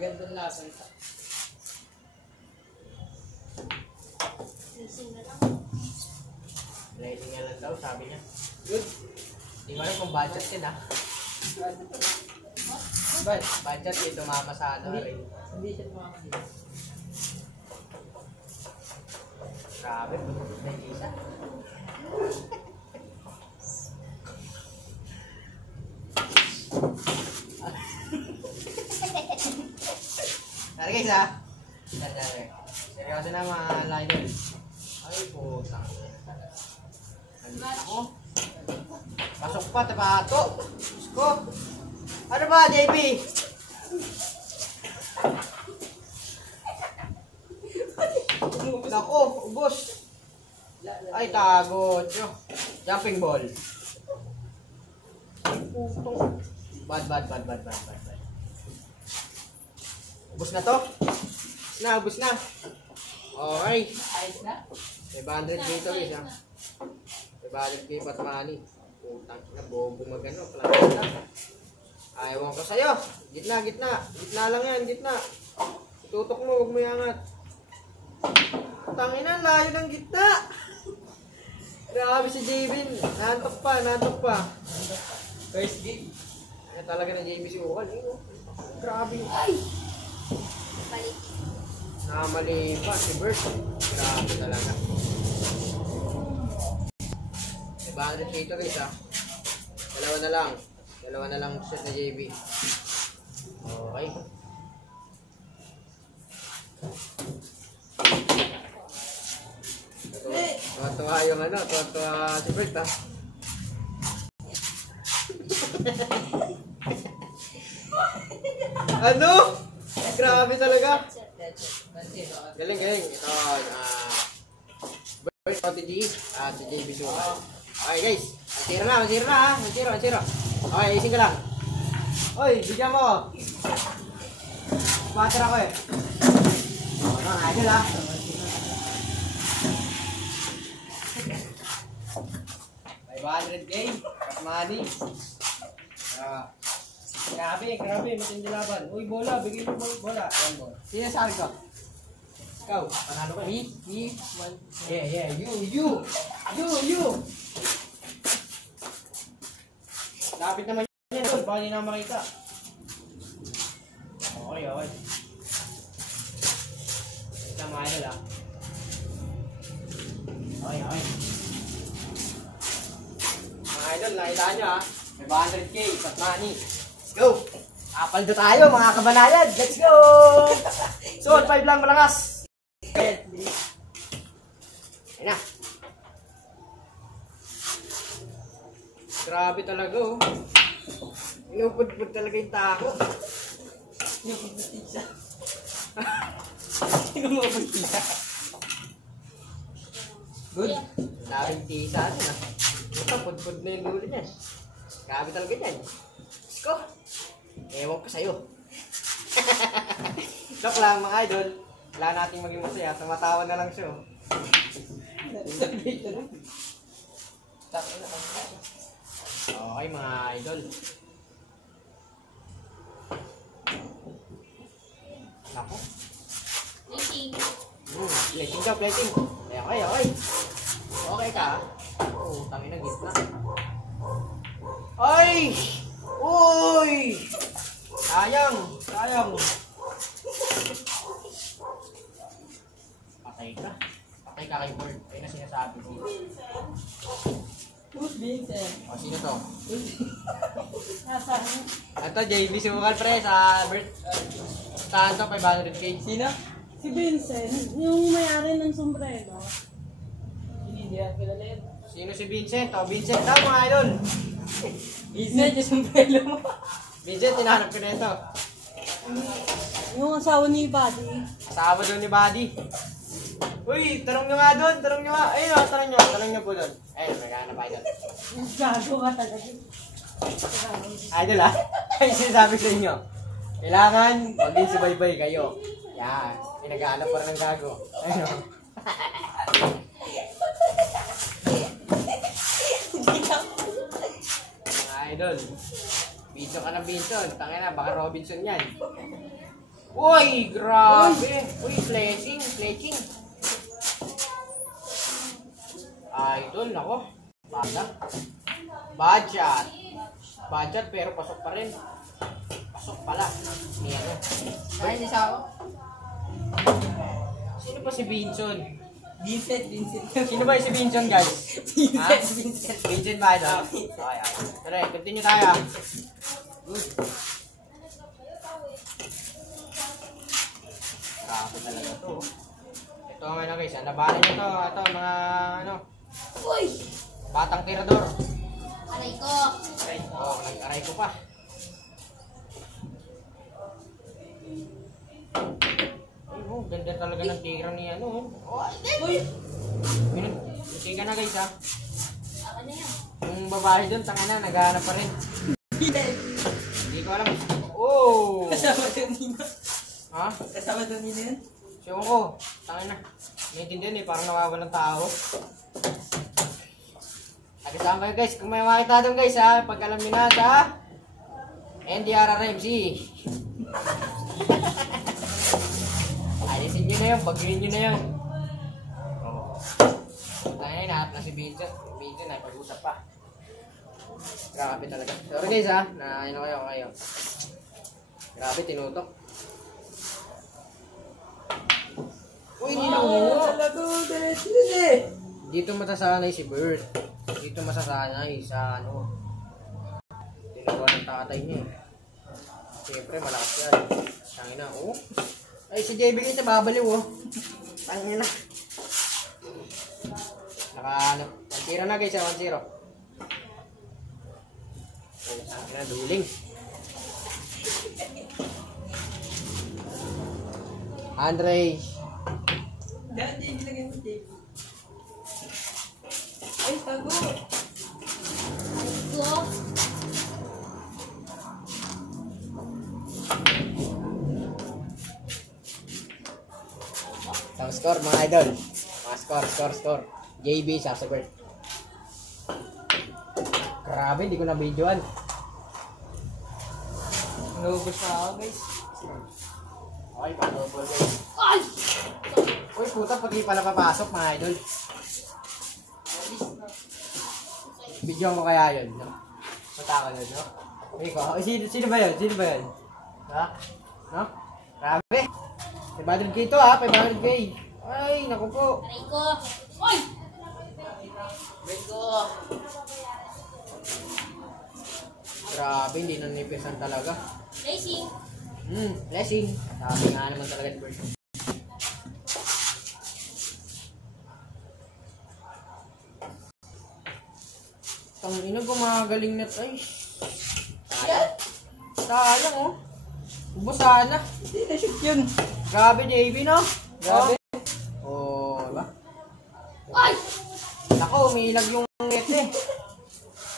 Magandang lasa ito. Sising na lang. Blessing nga lang daw, sabi niya. Good. Hindi ko alam kung budget din ha. Budget din, tumama sa ano rin. Hindi siya tumakamali. Grabe, butot na yung isa. Tara guys ha. Seryoso na mga liner. Ay putang. Ako. Pasok pa, tapato. Sko. Ano ba, JB? Nako, ubos. Ay, tago. Jumping ball. Bad. Ubos na to? Ubos na. Okay. Ayos na? 500 dito guys ha. 500 pat money. Putang ina, bobo magano. Ayaw ko sa'yo. Gitna. Gitna lang yan, gitna. Tutok mo, huwag mo iangat. Tangina, layo ng gitna. Grabe si Javin. Nantok pa. First game. Kaya talaga na JB si Ukal. Grabe. Ay! Balik. Namali pa si Bert. Grabe talaga. 500 dito guys ha. Dalawa na lang set na JB. Okay. Tuwa-tuwa yung ano, tuwa-tuwa si Bert ha. Ano? Grabe talaga. Galing. Ito, Bert Prodigy at si JB Sukan. Okay guys, masira na ha. Okay, ising ka lang. Oy, bigyan mo. Spatter ako eh. Ano, idol ha. $500K, at money. Grabe, matindi laban. Uy, bola, bigay mo bola. Ayan mo. Sino sabi ko? Ikaw, panalo ka. Me? Yeah, you. Lapit naman yan doon, baka hindi na makita. Okay. Ito mga idol ha. Okay. Mga idol, nakita nyo ha. 500K, at money. Let's go! Apaldo tayo mga kabanayan. Let's go! So, 5 lang malakas. Ayan na. Grabe talaga oh. Inupod-pod talaga yung tako. Inupod-pod siya. Good. Daming tisa na. Ito, pod-pod na yung dulo niyan. Grabe talaga yan. Let's go! Ewan ko sa'yo. Joke lang mga idol. Wala nating maging masaya. Tumatawa na lang siya. Okay mga idol. Nako. Plating. Plating daw, plating. Okay. Okay ka. Oo, tangin na gitna. Ay! Uy! Sayang. Patay ka kay Bird. Ayun na sinasabi ko. Who's Vincent? O, sino to? Nasaan? Ito, JB Sukan pre sa Bird. Saan to? 500K. Sino? Si Vincent, yung may-ari ng sombrero. Hindi yan kilala yun. Sino si Vincent? O, Vincent daw mga idol. Vincent, yung sombrero mo. Vincent, tinahanap ko na ito. Yung asawa ni Buddy. Asawa doon ni Buddy. Uy, tanong nyo nga doon. Ayun o, tanong nyo po doon. Ayun, magkana pa idol. Gago ka talaga. Idol ha? Ay, sinasabi sa inyo. Kailangan maging subaybay kayo. Yan. Pinag-aanap pa rin ng gago. Ayun o. Mga idol. Binso ka ng Binson. Tangina, baka Robinson yan. Uy, grabe. Uy, flexing. Idol, nako. Bata. Budget pero pasok pa rin. Pasok pala. May ano. Kaya hindi sa ako. Sino pa si Vinson? Vincent. Sino ba si Vinson, guys? Vincent. Vincent ba ito? Okay. Tara, continue tayo. Good. Grabe talaga to. Ito ang ano guys, labanan nyo to. Ito mga ano. Uy! Batang tirador. Aray ko. Oh, nag-aray ko pa. Ay mo, ganda talaga ng tira ni ano. Uy! Sige ka na guys ha. Ako na yan. Yung babae doon, tanga na, naghahanap pa rin. Hindi ko alam. Oh! Kasama doon nino. Ha? Kasama doon nino yun? Siyon ko. Tanga na. Naiintindihan eh, parang nawawalang tao. Nagasama kayo guys. Kung may makita doon guys ha, pag alam nyo na sa NDRRMC. Ayusin nyo na yun, baguhin nyo na yun. Oo. Tanga na, nahanap na si Vincent. Vincent ay pag-usap pa. Grabe talaga. Sorry guys ha, na ano kayo. Grabe, tinutok. Uy, ninuho! Dito matasanay si Bird. Dito masasanay sa ano. Tinuha ng tatay niya. Siyempre, malakas yan. Tangina, oh. Ay, si JB kita babaliw, oh. Tangina. Naka, 1-0 na guys, 1-0. Oh, tangina, duling. Andre. Dahil hindi nilagay mo tape. Ay, tago! Aray ko. Ang score mga idol. Mga score. JB Subscriber. Grabe, hindi ko na videoan. Nubos na ako guys. Okay, pa-double guys. Ay! Uy, puta, pati pala papasok mga idol. Videoan ko kaya yun, no? Mataka nun, no? Ikaw, sino ba yun? Ha? No? Grabe. 500k to ha, 500k. Ay, naku po. Aray ko. Uy! Aray ko! Grabe, hindi na nipisan talaga. Racing. Blessing. Sabi nga naman talaga ni Bird. Tangina, gumagaling na tayo. Sayang oh. Ubus sana. Hindi na shoot yun. Grabe, JB no? Grabe. Oh, diba? Ay! Nako, umilag yung net eh.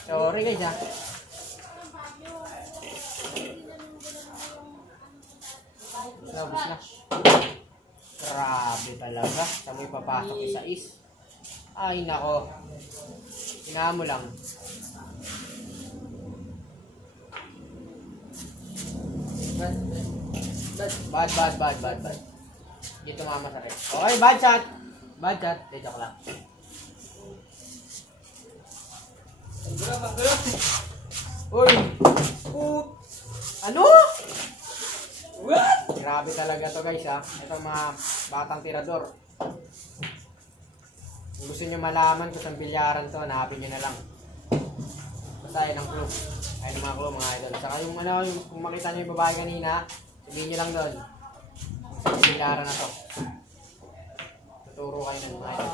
Sorry guys ha. Ubus na. Grabe talaga. Sa may papasok isa is. Ay nako. Hinaan mo lang. Bad. Dito mama sa rin. Okay, bad shot. Dito ko lang. Maggulo. Uy! Ano? What? Grabe talaga to guys ha. Ito mga batang tirador. Kung gusto nyo malaman kung saan bilyaran to, hanapin nyo na lang. Basta yun ang clue. Ayun ang mga clue mga idol. Saka yung ano, kung makita nyo yung babae kanina, sabihin nyo lang doon. Kung saan bilyaran na to. Tuturo kayo ng mga idol.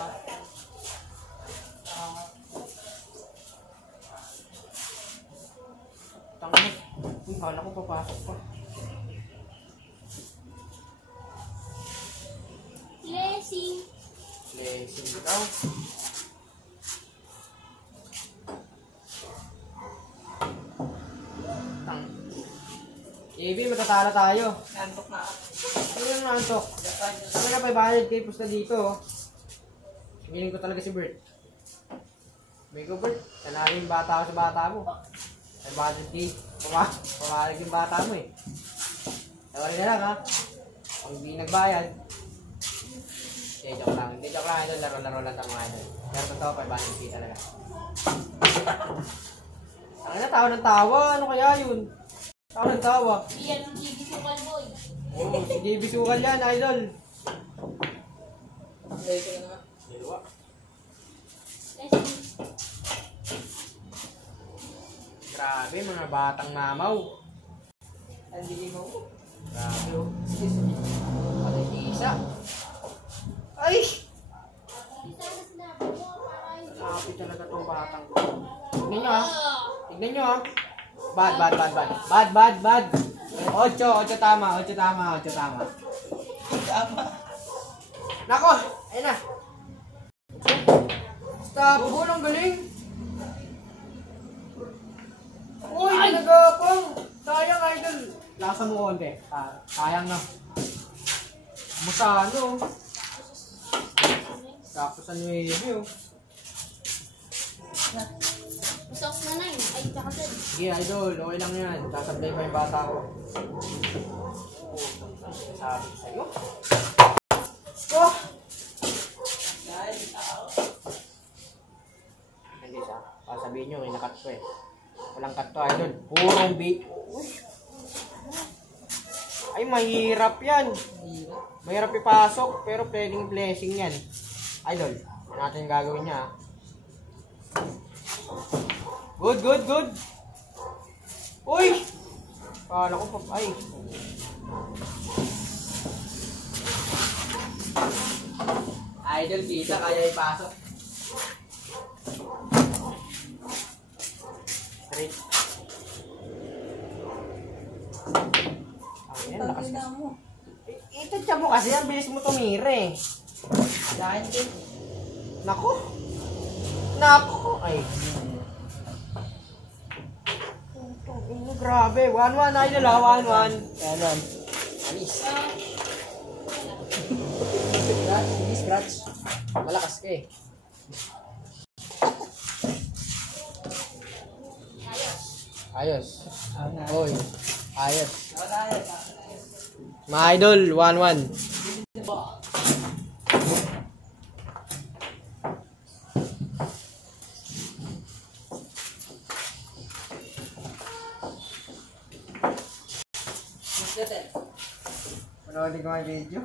Tangin. Uy, hala ko papasok pa. Racing. Blessing ikaw. JB, matatala tayo. Nantok na ako. Ano yung nantok? Sabi na 500k pusta dito. Hiling ko talaga si Bert. May ko Bert, sanali yung bata ko sa bata mo. 500k. Pumalag yung bata mo eh. Tawari na lang ha. Kung hindi nagbayad, joke lang. Hindi joke lang idol, laro-laro lang tayo mga idol. Pero totoo, 500k talaga. Ang na, tawa ng tawa. Ano kaya yun? Tawa ng tawa. Yan ang ibisukal boy. Oo, hindi bisukan yan, idol. Okay, ito na. Dalawa. Racing. Grabe, mga batang mamaw. Hindi mo. Grabe, oh. Patay isa. Ay! Grabe talaga tong batang. Tignan nyo, ha? Tignan nyo, ha? Bad. Bad. 8 tama. Tama. Nako, ayun na. Stop, ang galing. Uy, nagapang. Sayang, idol. Lasa mo konti. Sayang na. Musa, ano? Tapos ano yun, Usok na na yun. Ay, kakasad. Sige, idol. Okay lang yan. Sasablay pa yung bata ko. Sabi ko sa'yo. Oh! Dahil tao. Hindi siya. Sasabihin nyo, inakat ko eh. Walang cut to, idol. Purong beat. Ay, mahirap yan. Mahirap ipasok, pero pwedeng blessing yan. Idol, natin yung gagawin niya. Good. Uy! Kala ko pa, ay. Idol, kita kaya ipasok. Straight. Ayan, lakas Tangina ka. mo. Ito siya mo kasi, ang bilis mo tumire. Dahil din. Nako. Ay. Grabe. 1-1 idol ha. 1-1. Yan. Anis. Scratch. Malakas ka eh. Ayos. Oy. Ayos. Mga idol, 1-1. Panoodin ko ang video.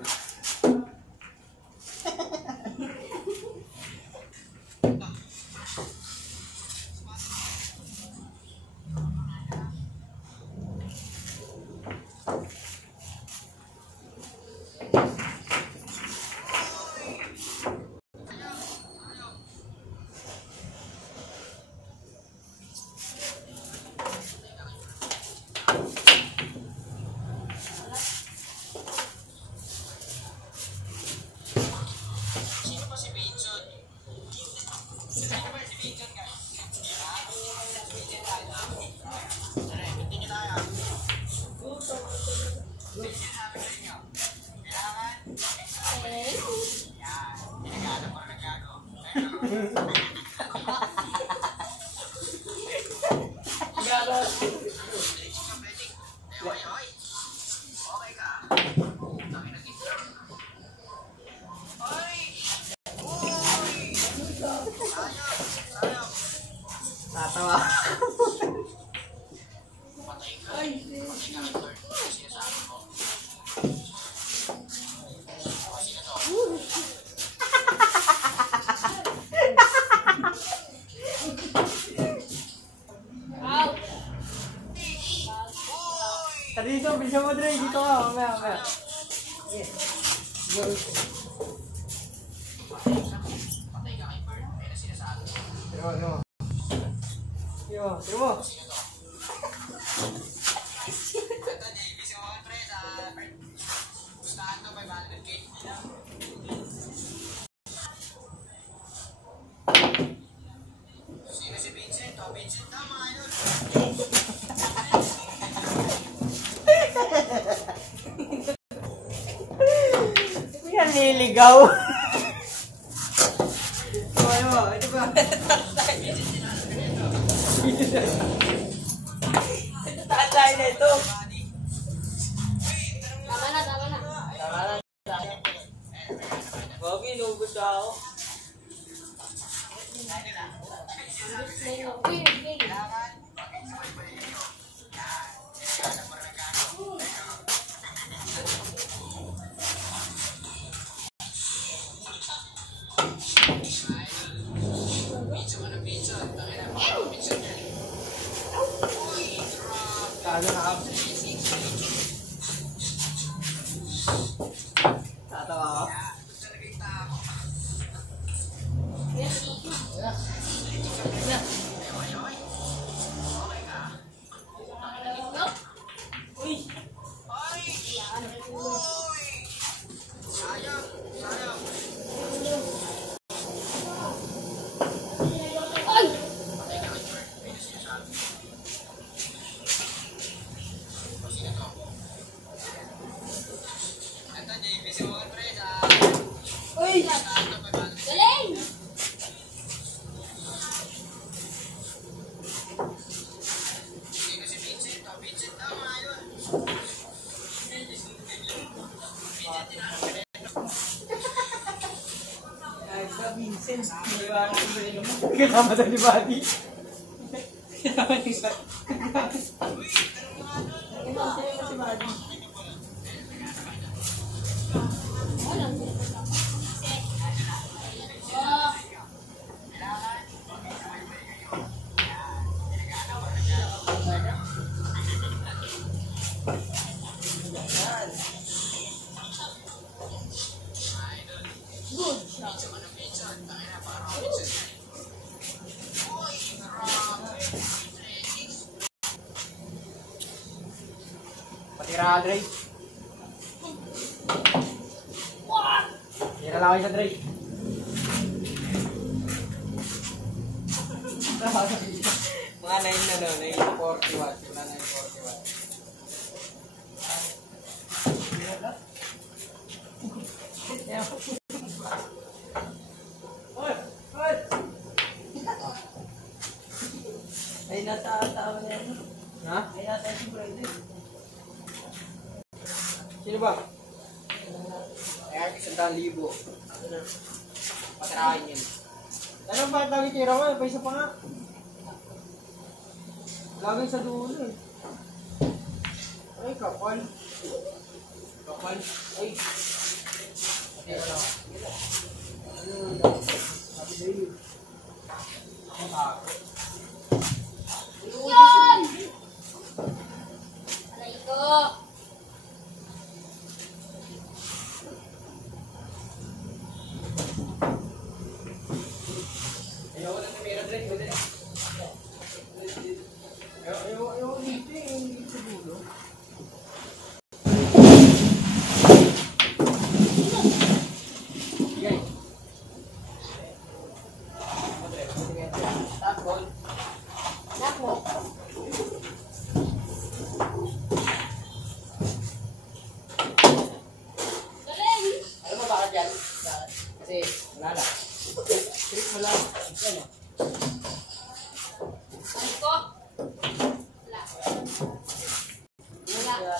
Natawa. Out. Dito, bilisan mo Dre. Dito ka, mamaya. Tiro mo. Yan niligaw. Ito ba? Tatay na ito. Tama na. Tama inubos ako. Kala na ako. Tatawa ako. Galing! Ay, sa Vincent. Naliwanag ko rin naman. Kasama daw ni Buddy. Kasama ni Buddy. Si Buddy. Walang good shot. Patira ka, Dre. Tira lang kayo sa Dre. Mga 9 na no, 9:41. Mga 9:41. Ay, natatawa na yan. Ha? Ay, natatawa si Brady. Sino ba? Kaya 100,000. Ano na? Patirahin yun. Anong ba tawag tira mo? Paisa pa nga. Lagay sa dulo eh. Ay, kapal. Kapal. Ay. Tira lang. Happy day. Ako ako. Yan! Aray ko! Ayaw na tumira dre. Ayaw dito eh. Yung dito sa dulo. Sige. Tapos. Nako. Galing! Alam mo bakit yan? Kasi wala lang. Trip mo lang. Yan o. Aray ko! Wala. Wala.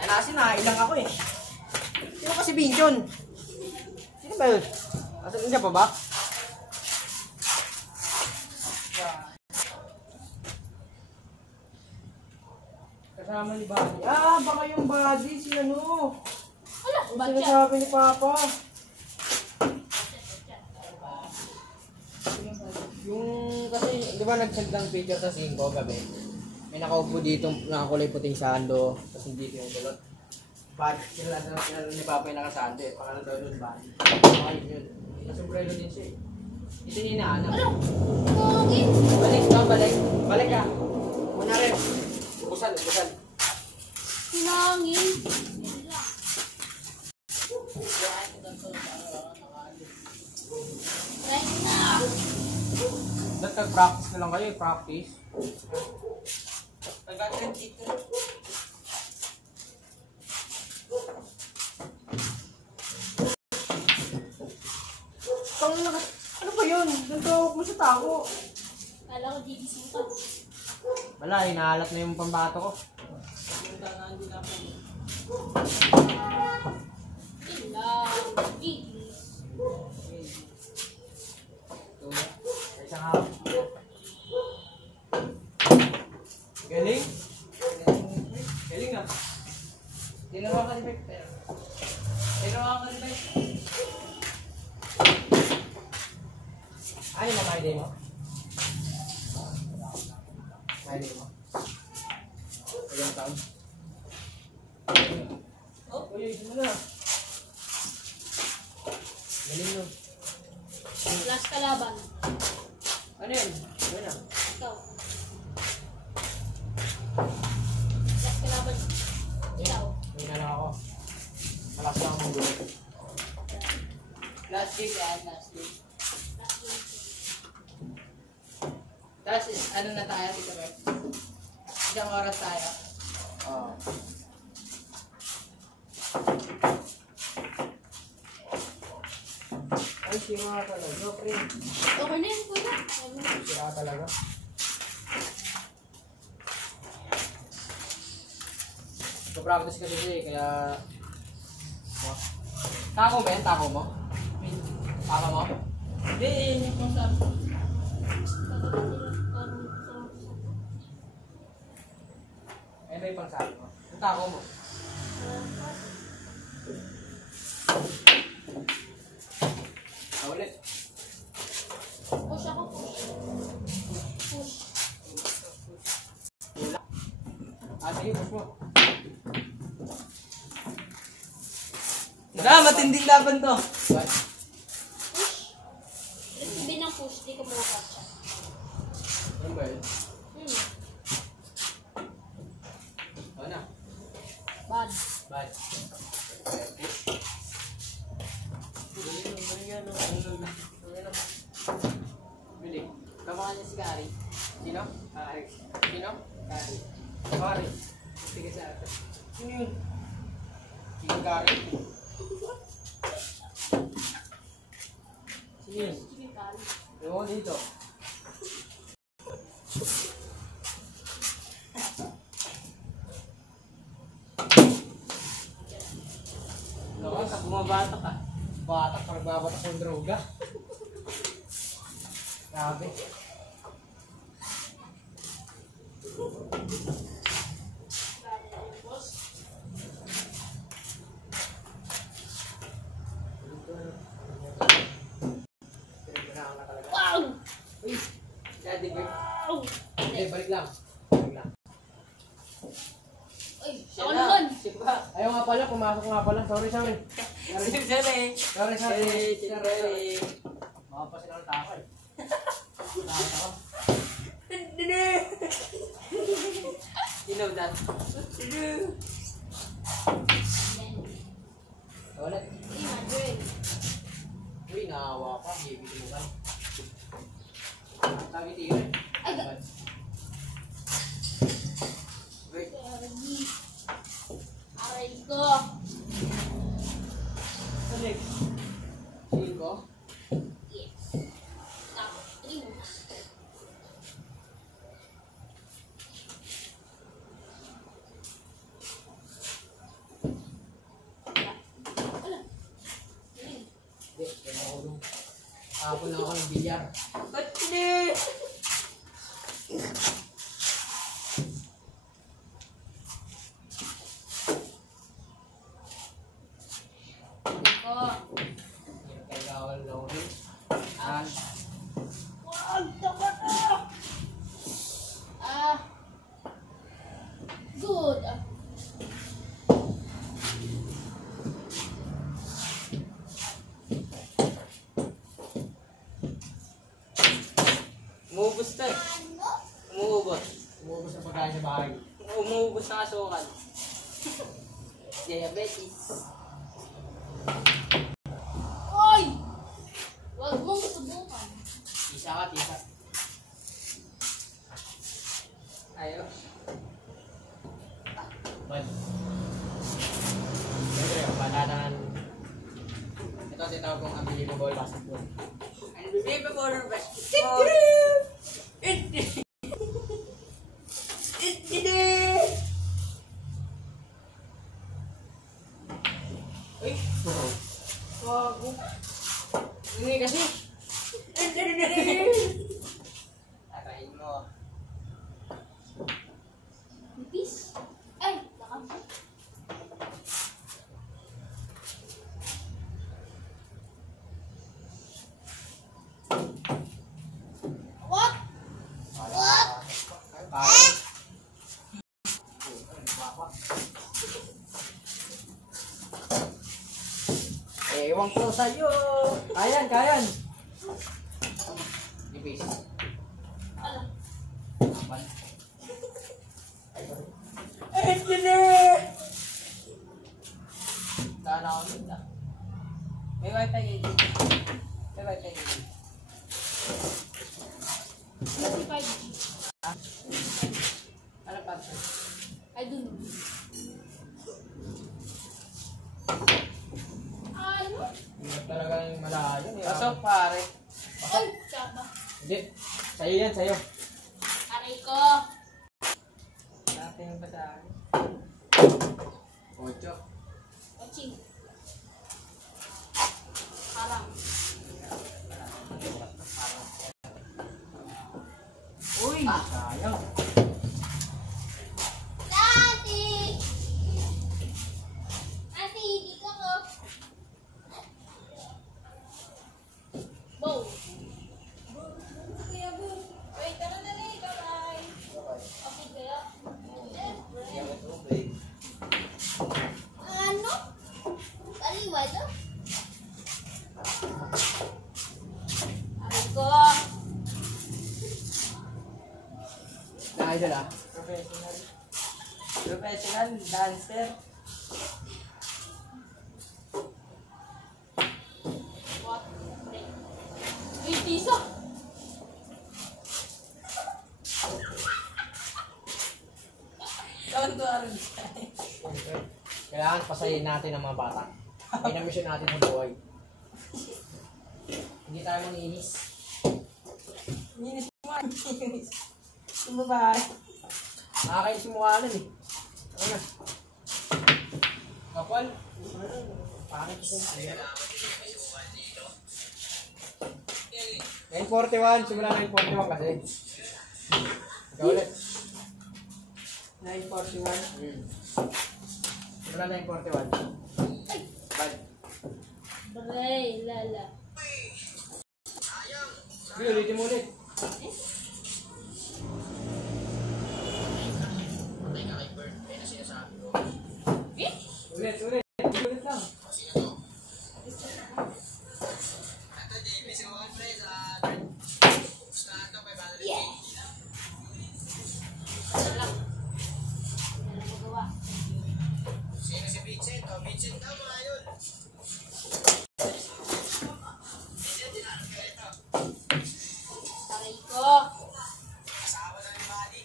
Ay, kasi ilang ako eh. Sino kasi Binchon? Sino ba yun? Asan niya pa ba? Kasama ni Buddy. Ah, baka yung Buddy, si ano? Wala. Yung Ba't yan? sinasabi ni Papa. Yung kasi, di ba nag-send ng picture sa 5 gabi? May nakaupo dito, nakakulay puting sando, tapos hindi yung dulot. Buddy, kinala ni Papa yung nakasando eh. Pangalan daw yun, Buddy. Ayun yun. Nasumbrelo din siya eh. Ito niya inaanak. Ano? Pogi? Balik ka, balik. Balik ka. Muna rin. Ubusan, ubusan. Sinangin. Right now. Dapat nag-practice na lang kayo, practice. Pagkakaroon dito. Ano ba yun? Nagtawag mo sa tako. Kala ko gigising ka. Wala, hinahalat na yung pambato ko. tanaan din ako. Ilang. English. Ito. Isang hap. Galing? Galing ah. Dalawa ka ni Beck. Ginawa ka rin ba? Ano na my day mo? My day mo? Ilang taon? Oh, uy, ito mo na. Galing no? Last kalaban. Ano yan? Ano na? Ikaw. Last kalaban. Ikaw. May na lang ako. Malakas lang ang gulo. Last game yan, last game. Last game. Tapos, ano na tayo, Tito Beck? Isang oras tayo. Oo. Ay, sira ka talaga, pre. Okay na yan, kuya. Sira ka talaga. Practice kasi siya eh, kaya... Tako ba yan? Tako mo? Tako mo? Hindi, yun yung kung saan. Eh, may pangsabi mo. Yung tako mo. Ulit. Push ako, push. Push. Sige, push mo. Wala, matinding laban to. What? Push. Ibig sabihin ng push, di ka makakatcha. Ano ba yun? Ano na? Bad. Bye. Bili. Kamukha niya si Kari. Sino? Kari. Sino? Kari. Kari. Sige sa atin. Sino yun? Sino Kari? Sino yun? Sige, Kali. Ewan ko dito. Loko, sa bumabata ka. Batak, parang babatak ng droga. Grabe. Wow! Uy! Daddy Beck. Wow! Hindi, balik lang. Balik lang. Ay, Siya ako na. naman. Siya pa. Ayaw nga pala, pumasok nga pala. Sorry, sorry. Siya na eh. Sorry, sorry. Siya na eh. Baka pa sila ng tako eh. Takot ako. You know that. Ulit. Hey, Madrid. Uy, naawa ka. Bibili mo ka. Sabi tigre. Ay, ga- Wait. Sorry. Aray ko. Alex. Seal ko. Yes. Tapos, 3 moves. Wala. Galing. Hindi, kaya ako nung. Ako na ako ng bilyar. Ba't hindi? Ko. Kaya kawal na ako rin. Wag, tama na! Ah. Good. Ah. Umuubos na eh. Umuubos. Umubos ang pagkain sa bahay. Umuubos na asukal. Diabetes. Oy! Wag mong subukan. Tisa ka, tisa. Ayaw. Bad. Siyempre, ang bananan. Ito ang tinatawag kong unbelievable basketball. Unbelievable basketball. Ay! Wago. Hindi kasi. Tatayin mo. Nipis. Ay, nakabot. What? What? Ay, ewan ko sa'yo. Kayan, kayan. Ibis. Alam. Aman. Saan ako nila? May wifi kayo dito. May wifi kayo dito. 25G. Ano pa? I don't know. Ano? Hindi talaga yung malayo. Pasok pare. Ay, tsaba. Hindi. Sa'yo yan, sa'yo. Aray ko. Dati yung basahin. 8. Coaching. Parang. Uy! Sayang. Ate! Ate, hindi ko ko. Bow. Kuya Bo. Wait, tara na rin. Bye-bye. Okay kaya? Ano? Taliwala? Aray ko. Idol ah. Professional. Professional dancer. What? Uy, piso. Kawan to aron. Kailangan pasayin natin ang mga bata. May na-mission natin sa buhay. Hindi tayo maninis. Ninis mo. Ninis. Sumabay. Nakakainis yung mukha nun eh. Ano na? Kapal. Pangit ko. Ngayon 41. Simula na yung 41 kasi. Ikaw ulit. 941. Simula na yung 41. Bad. Bray, lala. Sige, ulitin mo ulit. Ulit, ulit. Ulit lang. Yeah. Ano lang. Ano lang magawa. Sino si Vincent? O, Vincent daw mga yun. Aray ko. Asawa na ni Mali.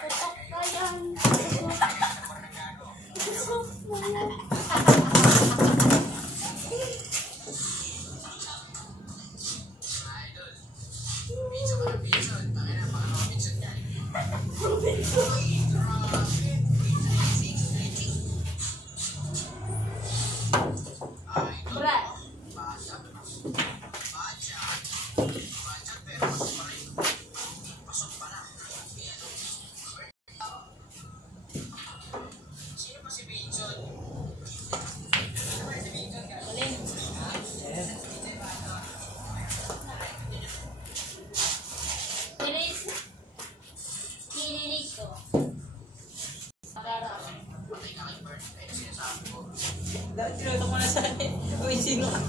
Tutok ka yan. Tutok mo yan. Bra. Galing. Kiris. Kiriris ko. Parang. Tinutok mo na sa akin. Uy, sino ka?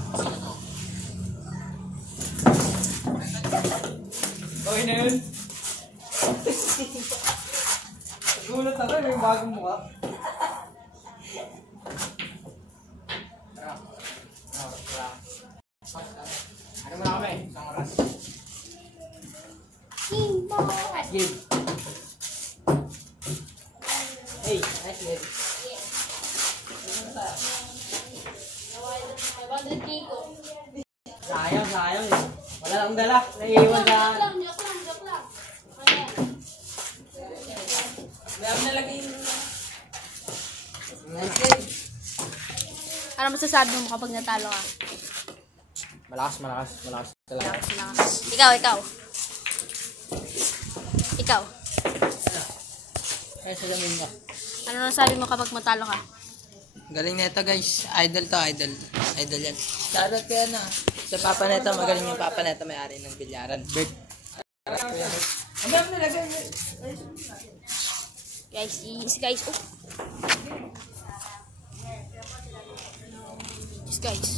Okay na yun. Gulat ako, may bagong mukha. Ano mo na kami? Isang oras. Kimbo. Game. Hey, nice game. Yes. 500 ko. Sayang, sayang eh. Wala akong dala. Naiiwan sa... Joke lang. Ayan. Mayroon na lagay yung... Ano masasabi mo kapag natalo ka? Malakas talaga. Ikaw. Ay, salamin ka. Ano nasabi mo kapag matalo ka? Galing na ito guys. Idol to, idol. Idol yan. Shoutout kaya na. Sa Papa Neto, magaling yung Papa Neto may-ari ng bilyaran. Bert. Guys, oh. Guys.